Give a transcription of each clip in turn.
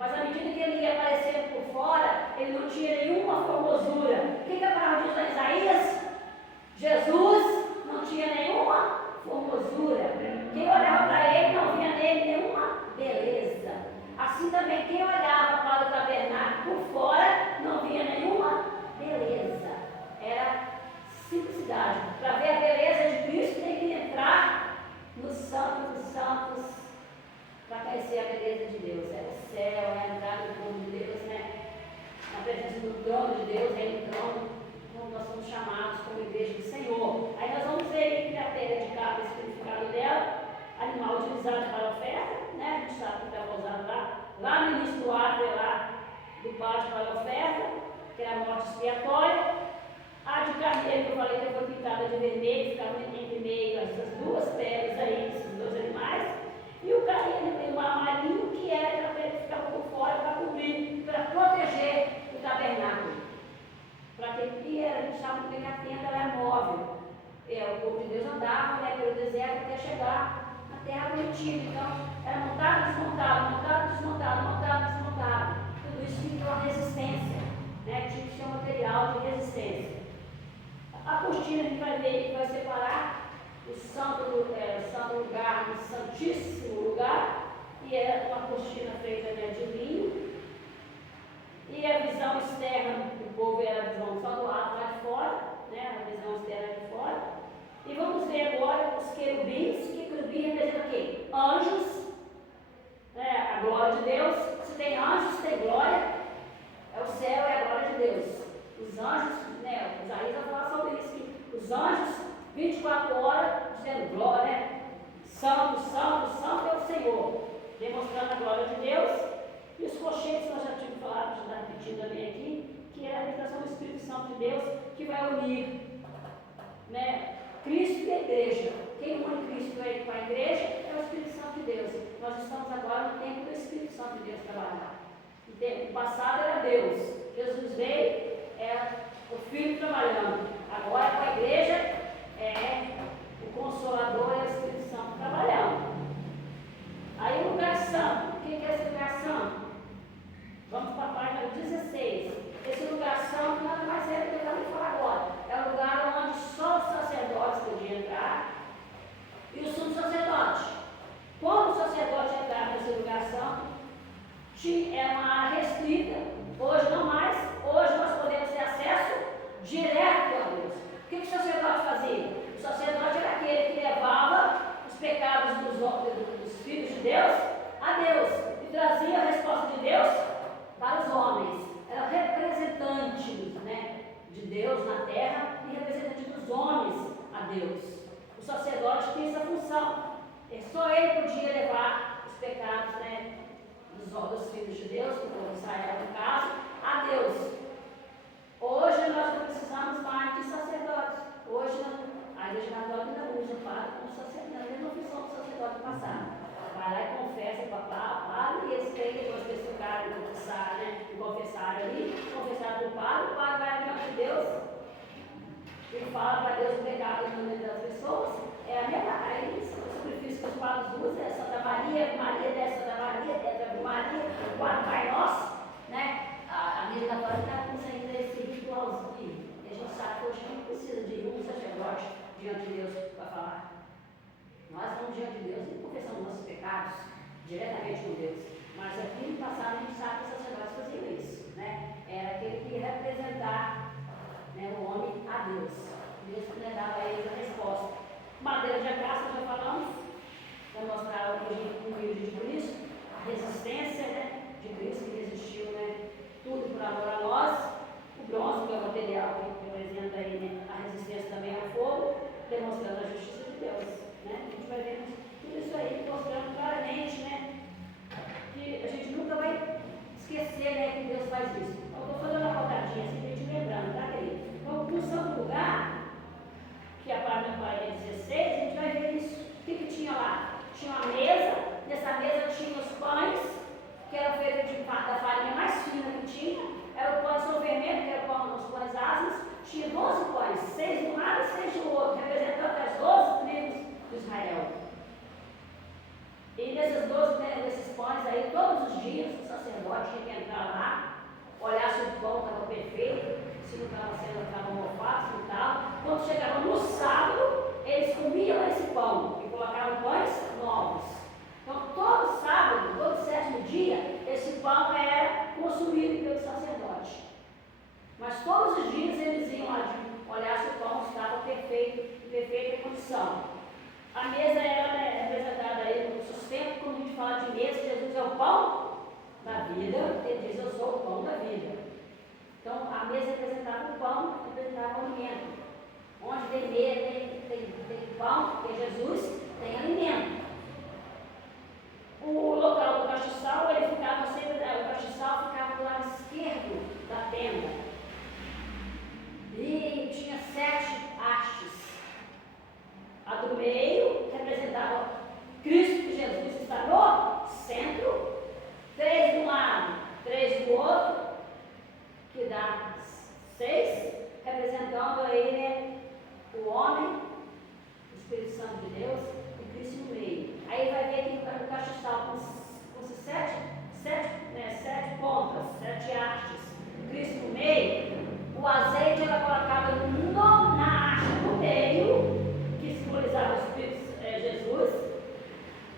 Mas à medida que ele ia aparecendo por fora, ele não tinha nenhuma formosura. O que a palavra diz em Isaías? Jesus não tinha nenhuma formosura. Quem olhava para ele não via nele nenhuma beleza. Assim também quem olhava para o tabernáculo por fora não via nenhuma beleza. Era simplicidade. Para ver a beleza de Cristo tem que entrar no Santo dos Santos para conhecer a beleza de Deus. É o céu, é a entrada do trono de Deus, né? Na presença do trono de Deus, é no trono, como nós somos chamados como igreja do Senhor. Aí nós vamos ver que a terra de cabra, o significado dela, animal utilizado para a oferta, né? A gente sabe que estava usado lá no início do ato, lá do pátio para a oferta, que era a morte expiatória. A de carneiro, que eu falei que foi pintada de vermelho, ficava entre meio essas duas peles aí, esses dois animais. E o carneiro, o amarelinho, que era para ele ficar por fora, para cobrir, para proteger o tabernáculo. Para que a gente sabe que a tenda era móvel. O povo de Deus andava, né, pelo deserto até chegar na terra prometida. Então, era montado, desmontado, montado, desmontado, montado, desmontado. Tudo isso tinha uma resistência, né, tinha que ser um material de resistência. A cortina a gente vai ver que vai separar o santo lugar do santíssimo lugar, e é uma cortina feita, né, de linho. E a visão externa do povo era a visão só do lado lá de fora, né, a visão externa de fora. E vamos ver agora os querubins, que querubim representa o quê? Anjos, né, a glória de Deus. Se tem anjos, tem glória, é o céu, é a glória de Deus. Os anjos, né, Isaías vai falar sobre isso, que os anjos, 24 horas, dizendo glória, né? Santo, santo, santo é o Senhor, demonstrando a glória de Deus. E os colchetes, nós já tínhamos falado, já está repetindo também aqui, que é a representação do Espírito Santo de Deus, que vai unir, né, Cristo e a igreja. Quem une Cristo com a igreja é o Espírito Santo de Deus. Nós estamos agora no tempo do Espírito Santo de Deus trabalhar. O passado era Deus, Jesus veio, é o Filho trabalhando. Agora com a igreja é o Consolador e o Espírito Santo trabalhando. Aí o lugar santo, o que é esse lugar santo? Vamos para a página 16. Esse lugar santo nada mais é do que eu acabei de falar agora. É o lugar onde só os sacerdotes podiam entrar e o sumo sacerdote. Como o sacerdote entrava nesse lugar santo, era uma área restrita. Hoje não mais. Hoje nós podemos ter acesso direto a Deus. O que o sacerdote fazia? O sacerdote era aquele que levava os pecados dos filhos de Deus a Deus e trazia a resposta de Deus para os homens. Era representante, né, de Deus na terra e representante dos homens a Deus. O sacerdote tinha essa função. Só ele podia levar os pecados, né, dos filhos de Deus, do povo de Israel no caso, a Deus. Hoje nós não precisamos mais de sacerdotes. Hoje a Igreja Católica ainda usa o padre como sacerdote, a mesma função do sacerdote passado. Vai lá e confessa para o padre, e eles têm depois que eles tocarem e confessarem ali, confessaram para o padre vai adiante de Deus e fala para Deus o pecado no meio das pessoas. É a mesma coisa, o sacrifício que os padres usam é Santa Maria, Maria dessa, Santa Maria, dessa Maria, o quatro Pai Nosso, né? A Igreja Católica está conseguindo esse ritualzinho. A gente sabe que hoje não precisa de um sacerdote diante de Deus para falar. Nós vamos diante de Deus e confessamos nossos pecados diretamente com Deus. Mas aqui no passado a gente sabe que os sacerdotes faziam isso, né? Era aquele que ia representar, né, o homem a Deus. Deus que dava a eles a resposta. Madeira de acácia, já falamos, para mostrar o humilde de Cristo, a resistência, né, de Cristo que resistiu, né, tudo por amor a nós. O bronze, que é o material que representa aí, né, a resistência também ao fogo, demonstrando a justiça de Deus. Né? A gente vai ver tudo isso aí mostrando claramente, né, que a gente nunca vai esquecer, né, que Deus faz isso. Então, estou fazendo uma rodadinha assim, para a gente lembrando, tá, querido? Então, no santo lugar, que é a página 16, a gente vai ver isso. O que tinha lá? Tinha uma todos os dias o sacerdote tinha que entrar lá, olhar se o pão estava perfeito, se não estava mofado, se não estava. Quando chegava no sábado, eles comiam esse pão e colocavam pães novos. Então, todo sábado, todo sétimo dia, esse pão era consumido pelo sacerdote. Mas todos os dias eles iam lá olhar se o pão estava perfeito, em perfeita condição. A mesa era representada aí no sustento. Quando a gente fala de mesa, Jesus é o pão da vida, ele diz: eu sou o pão da vida. Então, a mesa representava o pão, representava o alimento. Onde tem mesa, tem pão, tem Jesus, tem alimento. O local do castiçal, ele ficava sempre, o castiçal ficava do lado esquerdo da tenda. E tinha 7 hastes. A do meio representava Cristo, que Jesus está no centro. 3 de um lado, 3 do outro, que dá 6, representando aí, né, o homem, o Espírito Santo de Deus e Cristo no meio. Aí vai ver que o castiçal com 7 pontas, 7 hastes, Cristo no meio. O azeite era colocado na haste no meio, que simbolizava o Espírito Jesus.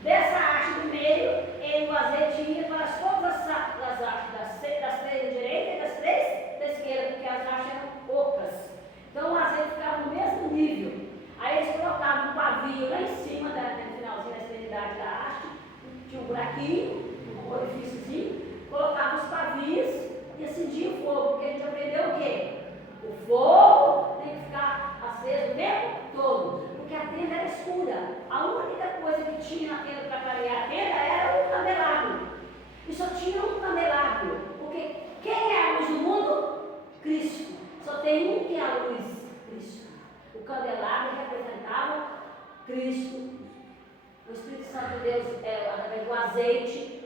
Dessa haste do meio, o azeite ia para todas as hastes, das 3 da direita e das 3 da esquerda, porque as hastes eram ocas. Então o azeite ficava no mesmo nível. Aí eles colocavam um pavio lá em cima, no finalzinho da extremidade da haste, tinha um buraquinho, um orifíciozinho, colocavam os pavios e acendia o fogo, porque a gente aprendeu o quê? O fogo tem que ficar aceso o tempo todo, porque a tenda era escura. A única coisa que tinha na tenda para clarear a tenda era o candelabro. E só tinha um candelabro, porque quem é a luz do mundo? Cristo. Só tem um que é a luz, Cristo. O candelabro representava Cristo. O Espírito Santo de Deus através do azeite.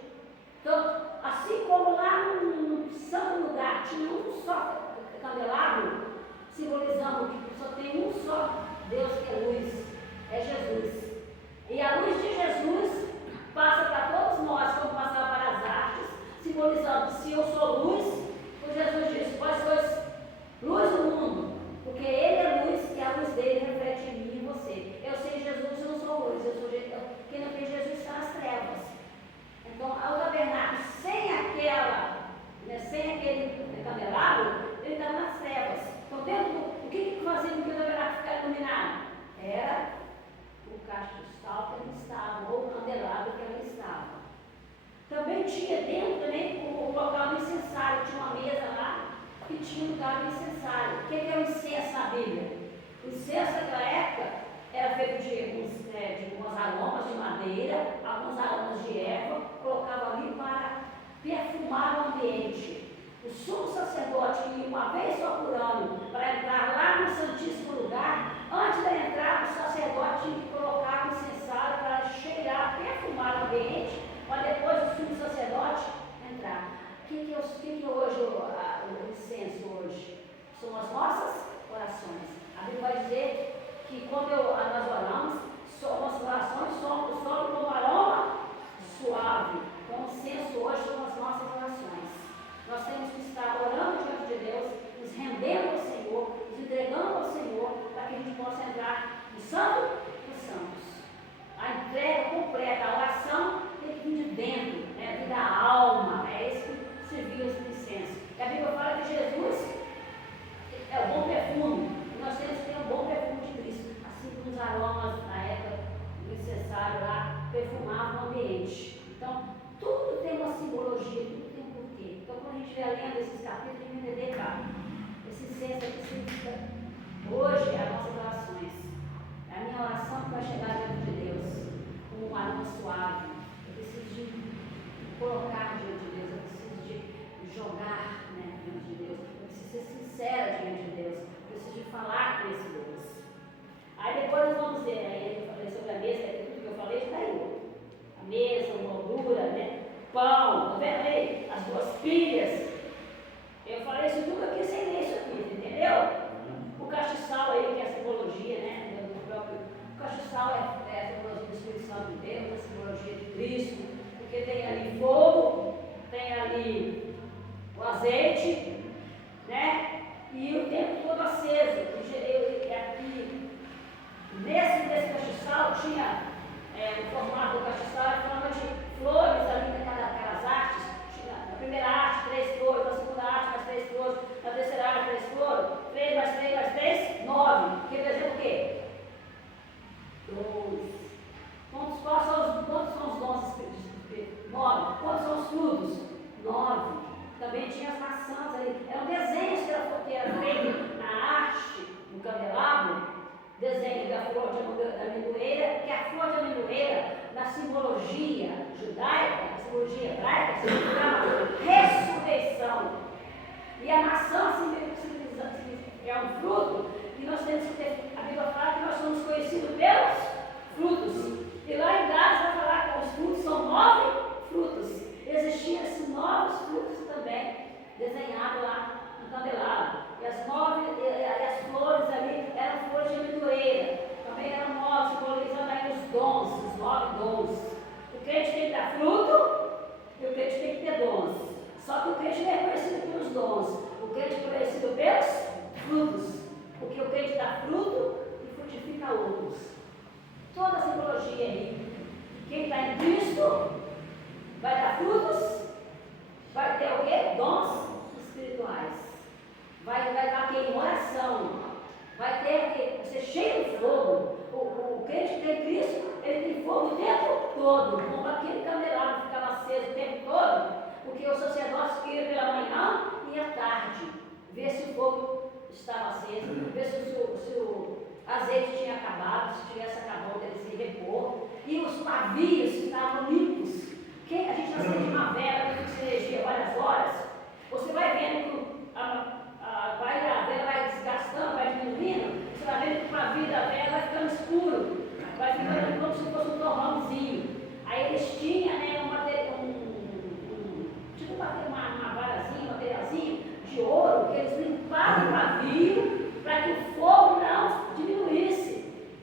Então, assim como lá no santo lugar tinha um só candelabro, simbolizando que só tem um só Deus que é luz, é Jesus. E a luz de Jesus passa para todos nós, como passava para as artes, simbolizando: se eu sou luz, o Jesus diz: vós sois luz do mundo, porque Ele é luz e a luz dele reflete em mim e em você. Eu sei Jesus, eu não sou luz, quem não tem Jesus está nas trevas. Então, o tabernáculo sem aquele candelabro, ele estava nas trevas. Então, o que fazia com que o tabernáculo ficasse iluminado? Era o castiçal que ali estava, ou o candelabro que ali estava. Também tinha dentro o local do incensário, tinha uma mesa lá que tinha um lugar do incensário. O que é o incenso na Bíblia? O incenso naquela época era feito de alguns aromas de madeira, alguns aromas de erva, colocava ali para perfumar o ambiente. O sumo sacerdote, que ia uma vez só por ano para entrar lá no Santíssimo Lugar, antes de entrar, o sacerdote tinha que colocar o incensário para cheirar, perfumar o ambiente, para depois o sumo sacerdote entrar. O que é hoje o incenso hoje? São as nossas orações. A Bíblia vai dizer que quando nós oramos, nossas orações sobem como aroma suave. Então o incenso hoje são as nossas orações. Nós temos que estar orando diante de Deus, nos rendendo ao Senhor, nos entregando ao Senhor, para que a gente possa entrar no Santo dos Santos. A entrega completa, a oração tem que vir de dentro, né? Vir da alma. É isso que serviu esse incenso. E a Bíblia fala que Jesus é o bom perfume. E nós temos que ter um bom perfume de Cristo. Assim como os aromas na época do incensário lá E a maçã é um fruto, e nós temos que ter, a Bíblia fala que nós somos conhecidos pelos frutos. E lá em Gálatas vai falar que os frutos são 9 frutos. Existiam esses novos frutos também, desenhados lá no candelabro. E as flores ali eram flores de amendoeira. Também eram 9, simbolizando aí os dons, os 9 dons. O crente tem que dar fruto e o crente tem que ter dons. Só que o crente não é conhecido pelos dons, o crente é conhecido pelos frutos. Porque o crente dá fruto e frutifica outros. Toda a simbologia aí. Quem está em Cristo vai dar frutos, vai ter o quê? Dons espirituais. Vai dar aqui em oração. Vai ter o quê? Ser cheio de fogo. O crente que tem Cristo, ele tem fogo o tempo todo. Como aquele candelabro ficava aceso o tempo todo, porque os sacerdotes queriam pela manhã e à tarde ver se o fogo estava aceso, ver se o azeite tinha acabado, se tivesse acabado, ele se repor. E os pavios estavam limpos. A gente acende uma vela, fixa energia várias horas. Você vai vendo que a vela vai desgastando, vai diminuindo. Você vai vendo que o pavio da vela vai ficando escuro, vai ficando como se fosse um torrãozinho. Aí eles tinham, né, tipo uma varazinha, um materialzinho de ouro, que eles limpavam o pavio para que o fogo não diminuísse,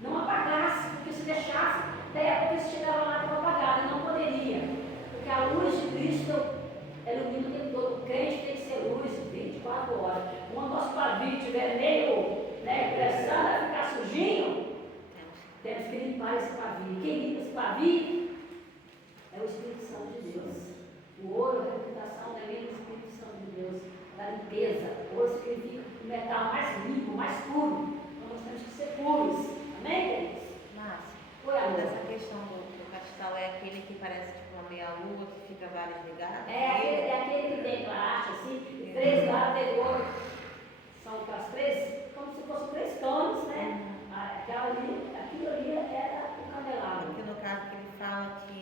não apagasse, porque se deixasse, daí a pouco se chegava lá para apagar, e não poderia, porque a luz de Cristo ilumina o tempo todo. O crente tem que ser luz 24 horas. Quando o nosso pavio estiver meio, começando a ficar sujinho, temos que limpar esse pavio. Quem limpa esse pavio é o Espírito Santo de Deus. O ouro, a reputação é mesmo o Espírito Santo de Deus, da limpeza. O ouro significa o metal mais limpo, mais puro. Então nós temos que ser puros. Amém, queridos? Márcia, essa questão do cristal é aquele que parece tipo uma meia-lua, que fica vários ligados? É aquele que tem classe, assim, 3 lados de ouro. São aquelas 3, como se fossem 3 tones, né? Aquilo ali era o candelabro. Porque no caso que ele fala que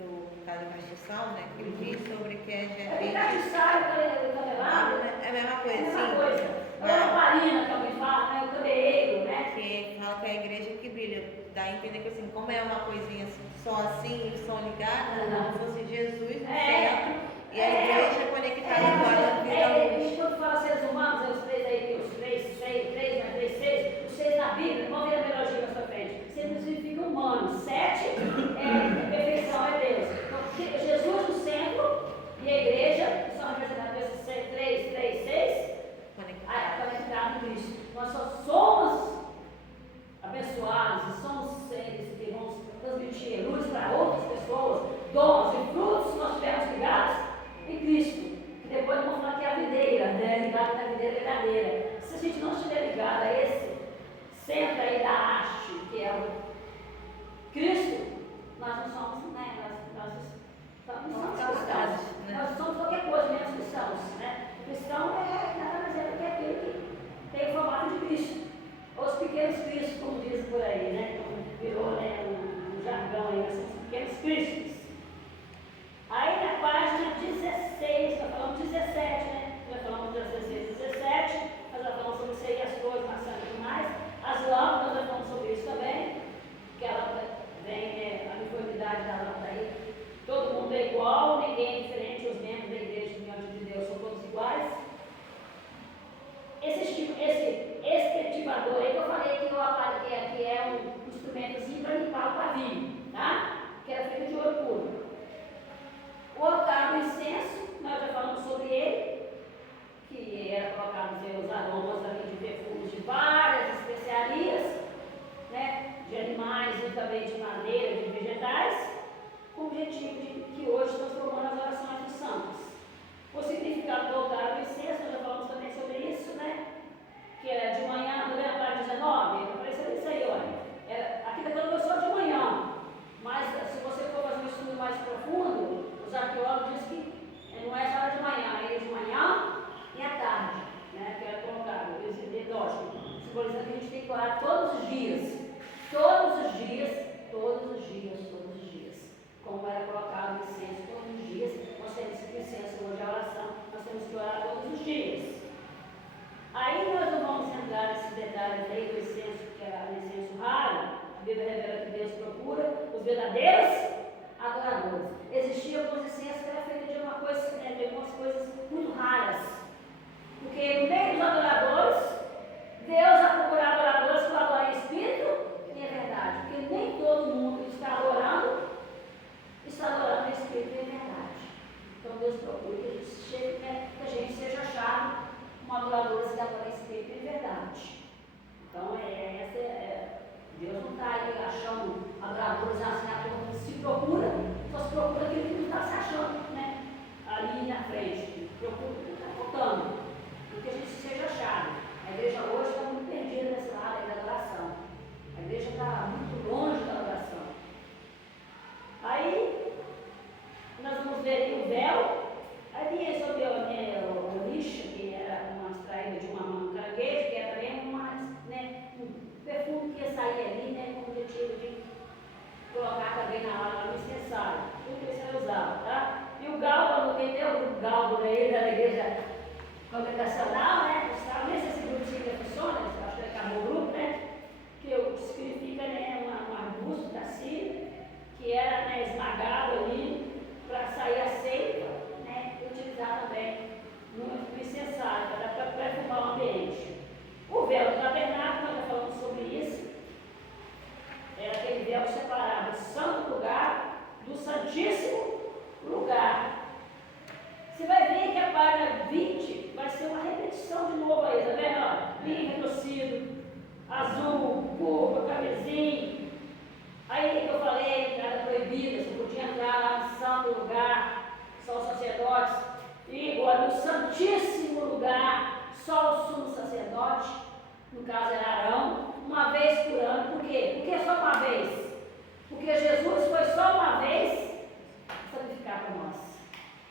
o caso da castiçal, né? Que ele diz sobre que é de repente. Castiçal e o candelabro, né? É a mesma coisa, É a mesma sim. coisa. A lamparina que alguém fala, né? O candeeiro, né? Que fala que é a igreja que brilha. Dá a entender que assim, como é uma coisinha só assim, só ligada, como se fosse Jesus no centro, e a igreja conectada agora na vida da luz. Quando fala seres humanos, é os 3 aí, tem os 3 mais 3, 6. Os 6 na Bíblia, vamos ver a melodia na sua frente. 6 significa humano, 7 é perfeição, é Deus. Então, Jesus no centro e a igreja, que são representados 3, 6, conectados em Cristo. Nós só somos abençoados e somos seres que vamos transmitir luz para outras pessoas, dons e frutos verdadeiros adoradores. Existia algumas licenças que era feita de uma coisa, né, de algumas coisas muito raras. Porque no meio dos adoradores, Deus vai procurar adoradores que adoram em espírito e em verdade. Porque nem todo mundo que está adorando em espírito e em verdade. Então Deus procura que a gente seja achado como adoradores que adoram em espírito e em verdade. Então Deus não está aí achando adoradores assim à toa, se procura, só se procura aquele que não está se achando, né? Ali na frente. Procura o que está faltando, porque a gente seja achado. A igreja hoje está muito perdida nesse lado da adoração. A igreja está muito longe da adoração. Aí, nós vamos ver o véu. Ali sobre o lixo, que era uma extraída de uma caranguejo, que era também um perfume que ia sair ali, né, com o objetivo de colocar também na hora do incensário. Tudo isso era usado, tá? E o galbo, quem tem o galbo aí da igreja congregacional, né? Não sei se esse grupo ainda funciona, acho que acabou o grupo, né? Que significa, né, um arbusto da Síria, que era, né, esmagado ali para sair a seiva, né? E utilizar também no incensário, para perfumar o ambiente. O véu do tabernáculo, nós já falamos sobre isso, era aquele véu que separava o santo lugar do santíssimo lugar. Você vai ver que a página 20 vai ser uma repetição de novo aí, tá vendo? Linho retorcido, azul, curva, camisinha. Aí que eu falei, entrada proibida, você podia entrar lá no santo lugar, só os sacerdotes. E agora no santíssimo lugar, só o sumo sacerdote, no caso era Arão, uma vez por ano. Por quê? Por que só uma vez? Porque Jesus foi só uma vez sacrificar por nós.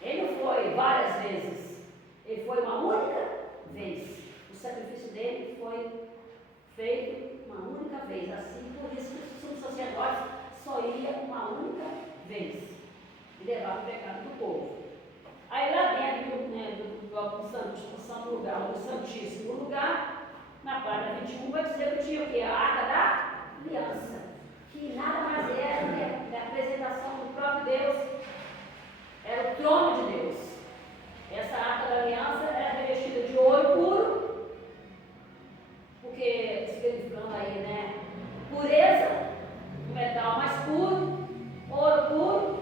Ele não foi várias vezes, ele foi uma única vez. O sacrifício dele foi feito uma única vez. Assim, por isso que o sumo sacerdote só ia uma única vez e levava o pecado do povo. Aí lá dentro, né, do santo lugar, do santíssimo lugar, na página 21 vai dizer que tinha o quê? A arca da aliança, que nada mais era do que a apresentação do próprio Deus. Era o trono de Deus. Essa arca da aliança era revestida de ouro puro, porque escrevendo aí, né? Pureza, o metal mais puro, ouro puro.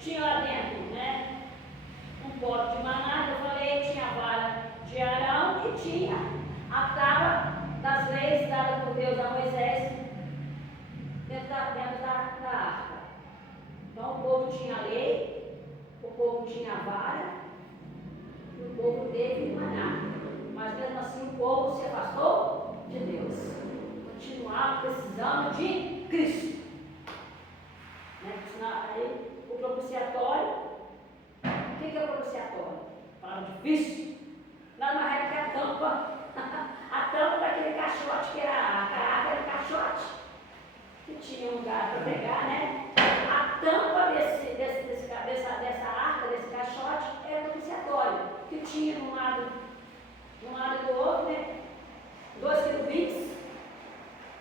Tinha lá dentro, né? Um pote de maná, eu falei, tinha a vara de Arão e tinha a tábua das leis dada por Deus a Moisés dentro da arca. Então o povo tinha a lei, o povo tinha a vara e o povo teve o maná. Mas mesmo assim o povo se afastou de Deus. Continuava precisando de Cristo. Né? Aí, o propiciatório. O que é o propiciatório? Palavra difícil. Nada mais é que a tampa. A tampa daquele caixote que era a arca era o caixote. Que tinha um lugar para pegar, né? A tampa dessa arca, desse caixote, era o propiciatório. Que tinha de um lado e do outro, né? 2 querubins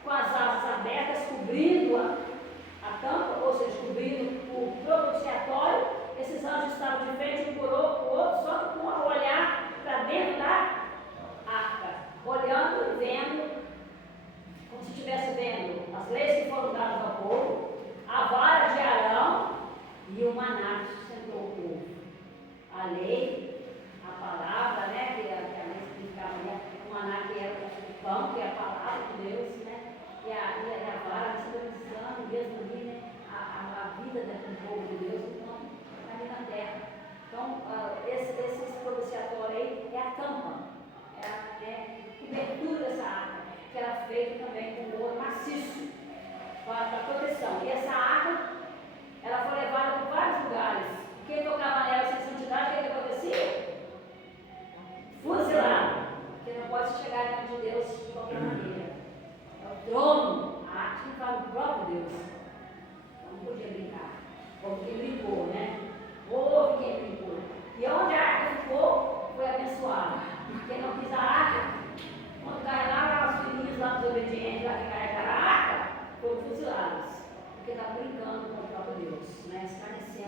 com as asas abertas, cobrindo a tampa, ou seja, cobrindo o propiciatório. Esses anjos estavam de frente um por outro, só que com o olhar para dentro da arca, olhando e vendo, como se estivesse vendo as leis que foram dadas ao povo, a vara de Arão e o maná que sustentou o povo. A lei, a palavra, né, que a lei significava, né, o maná que era o pão,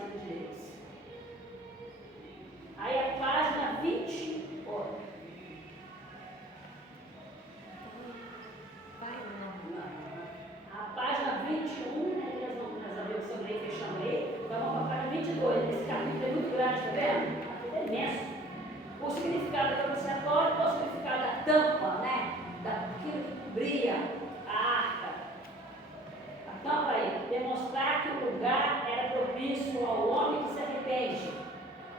sangue de Deus. Aí a página 20, a página 21, né, nós vamos ver sobre ele, fechando aí. Então vamos para a página 22. Esse capítulo é muito grande, está vendo? O capítulo é imenso. O significado da propiciatória, qual é o significado da tampa, né? Daquilo que cobria a arca. A tampa aí, demonstrar que o lugar era propício ao homem que se arrepende.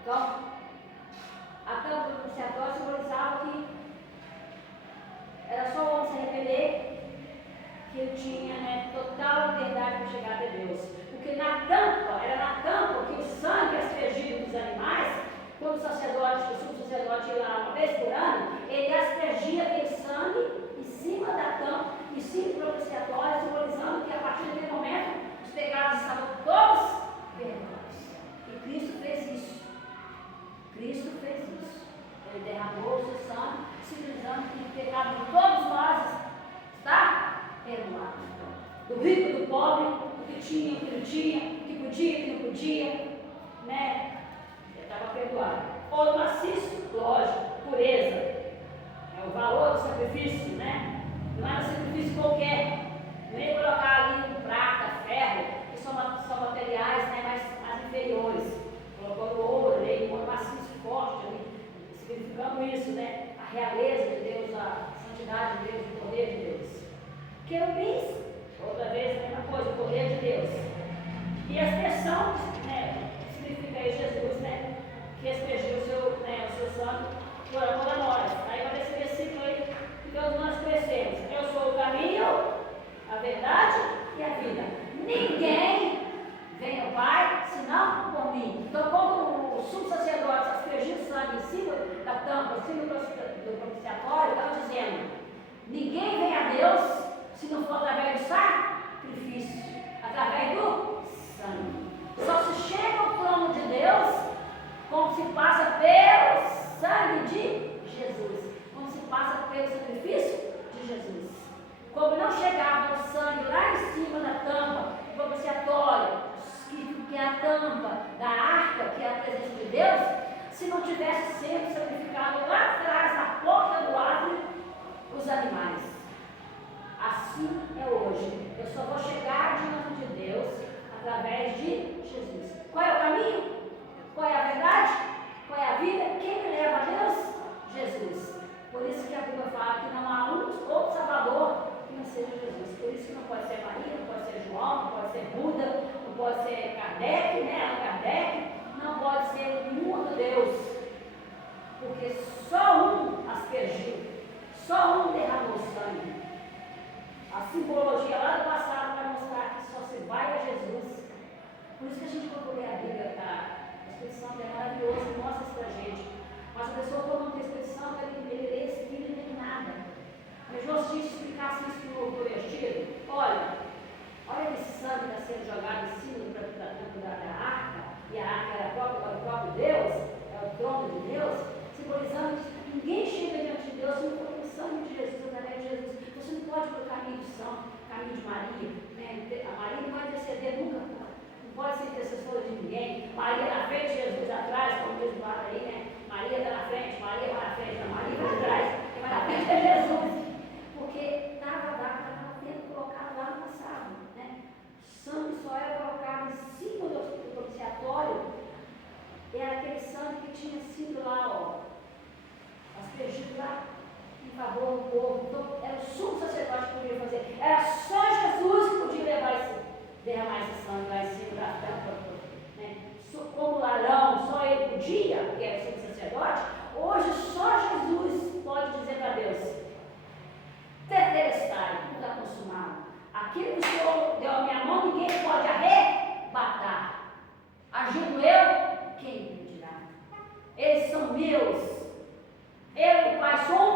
Então, a tampa do propiciatório simbolizava que era só o homem se arrepender que ele tinha, né, total liberdade para chegar até Deus. Porque na tampa, era na tampa que o sangue aspergido dos animais, quando o sacerdote, o sumo sacerdote ia lá uma vez por ano, ele aspergia aquele sangue em cima da tampa, em cima do propiciatório, simbolizando que a partir daquele momento os pecados estavam todos perdoados. E Cristo fez isso. Cristo fez isso. Ele derramou o seu sangue, simbolizando que o pecado de todos nós está perdoado. Do rico e do pobre, do que tinha, o que não tinha, o que podia, o que não podia, né? Estava perdoado. Ouro maciço, lógico, pureza. É o valor do sacrifício, né? Não é um sacrifício qualquer. Não é colocar ali prata, ferro, que são materiais, né, mais inferiores. Colocando ouro, um ouro maciço forte, ali, significando isso, né? A realeza de Deus, a santidade de Deus, o poder de Deus. Querubins, outra vez a mesma coisa, o poder de Deus. E a expressão, né, significa aí Jesus, né? Que aspergiu o seu sangue por amor a nós. Aí vai esse versículo aí que todos nós conhecemos. Eu sou o caminho, a verdade e a vida. Ninguém vem ao Pai senão por mim. Então, quando o sumo sacerdote aspergiu o sangue em cima da tampa, em cima do propiciatório, estava dizendo: ninguém vem a Deus se não for através do sacrifício, através do sangue. Só se chega ao trono de Deus como se passa pelo sangue de Jesus, como se passa pelo sacrifício de Jesus. Como não chegava o sangue lá em cima da tampa propiciatória, que é a tampa da arca, que é a presença de Deus, se não tivesse sendo sacrificado lá atrás, na porta do átrio, os animais. Assim é hoje. Eu só vou chegar diante de Deus através de Jesus. Qual é o caminho? Qual é a verdade? Qual é a vida? Quem me leva a Deus? Jesus. Por isso que a Bíblia fala que não há outro Salvador que não seja Jesus. Por isso que não pode ser Maria, não pode ser João, não pode ser Buda, não pode ser Kardec, né? Allan Kardec, não pode ser nenhum outro Deus. Porque só um aspergiu, só um derramou sangue. A simbologia lá do passado vai mostrar que só se vai a Jesus. Por isso que a gente procura a Bíblia, a Espírito Santo é maravilhoso e mostra isso pra gente. Mas a pessoa, quando não tem Espírito Santo, ele lê esse livro e não tem nada. Mas nós tínhamos que explicar isso no vestido. Olha esse sangue está sendo jogado em cima da arca, e a arca era o próprio Deus, é o trono de Deus, simbolizando que ninguém chega diante de Deus se não for pelo sangue de Jesus, através de Jesus. Você não pode ir pelo caminho de São, caminho de Maria, né? A Maria não vai interceder nunca, não pode ser intercessora de ninguém. Maria na frente, Jesus atrás, como diz o padre aí, né? Maria está na frente, Maria vai na frente, Maria vai atrás, quem vai na frente é Jesus. Porque estava sendo colocado lá no passado, né? O sangue só era colocado em cima do propiciatório, era aquele sangue que tinha sido lá, aspergido lá em favor do povo. Então, era o sumo sacerdote que podia fazer. Era só Jesus que podia derramar esse sangue lá em cima da tampa, né? Como Arão, só ele podia, porque era o sumo sacerdote. Hoje só Jesus pode dizer para Deus: tetelestai, tudo está consumado. Aquilo que o Senhor deu à minha mão, ninguém pode arrebatar. Agindo eu, quem me dirá? Eles são meus. Eu e o Pai somos